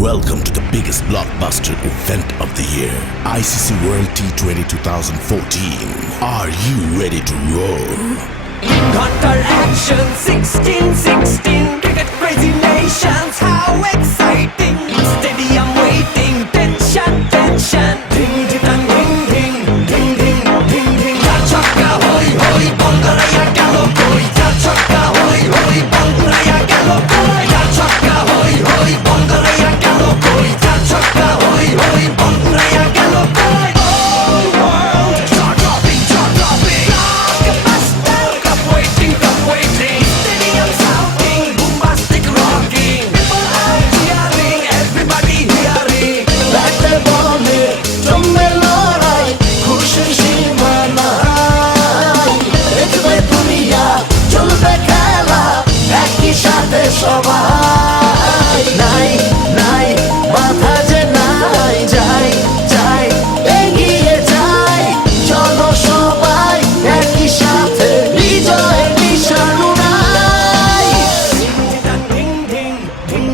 Welcome to the biggest blockbuster event of the year, ICC World T20 2014. Are you ready to roll? Counter action 16-16, cricket crazy nations, how exciting! Stadium waiting, tension, tension. Ding ding dang, ding ding, ding ding, ding ding. Char chakka hoi hoi, ball garaya gelo koi. Char chakka hoi hoi, ball garaya gelo koi. Char chakka hoi hoi, ball garaya gelo koi. Char chakka hoi hoi, ball garaya gelo koi. Whole world jaw dropping, jaw dropping. Blockbuster, cup waiting, cup waiting. Stadium shouting, bombastic rocking. People are cheering, everybody hearing. ব্যাটে বলে জমে লড়াই, খুশির সীমা নাই। দেখবে দুনিয়া, চলবে খেলা, একই সাথে সবাই। নাই নাই মাথা যে নাই, যাই যাই এগিয়ে যাই। চলো সবাই একই সাথে, বিজয় নিশান উড়াই। Ding ding, ding ding,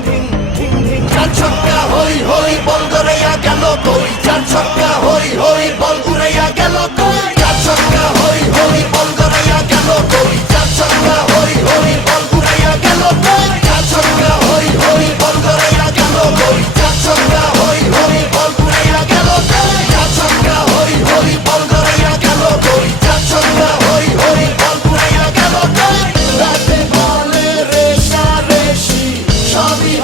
ding ding. চার ছক্কা হই হই, বল গড়াইয়া গেল কই। চার ছক্কা হই হই, বল উড়াইয়া গেল কই। চার ছক্কা হই হই, বল গড়াইয়া গেল কই। চার ছক্কা হই হই, বল উড়াইয়া গেল কই। চার ছক্কা হই হই, বল গড়াইয়া গেল কই। চার ছক্কা হই হই, বল উড়াইয়া গেল কই। চার ছক্কা হই হই, বল গড়াইয়া গেল কই। চার ছক্কা হই হই, বল উড়াইয়া গেল কই। ব্যাটে বলে রেষারেষি, সবই